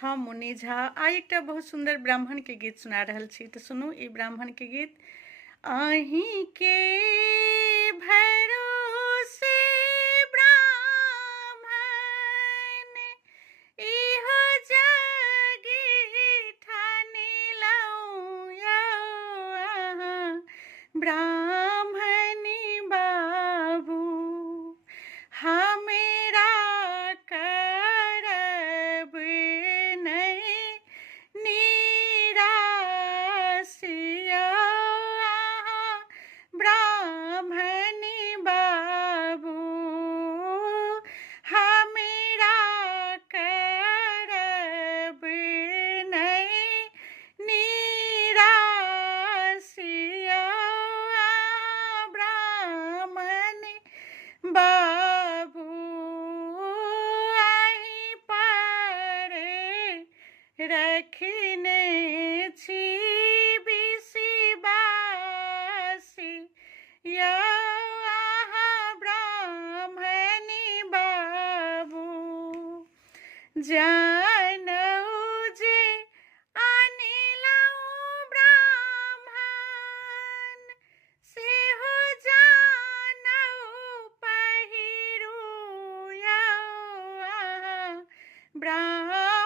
हम मुनि झा आइ एकटा बहुत सुंदर ब्राह्मण के गीत सुना रहल छी। तो सुनू ई ब्राह्मण के गीत। अहीं के भरोसे ब्राह्मण इहो जगे ठानिलहुँ यौ अहाँ ब्राह्मणी बाबू हमेरा करब नहीं निराश यौ अहाँ ब्राह्मणी बाबू हमेरा करब नहीं निराश यौ अहाँ ब्राह्मणी बाबू आही पारे रखने छी बिसिबासी यौ अहाँ ब्राह्मणी बाबू जानऊ जे अनिलहुँ ब्राह्मण सेहो जानऊ पहिरू यौ अहाँ ब्राह्मण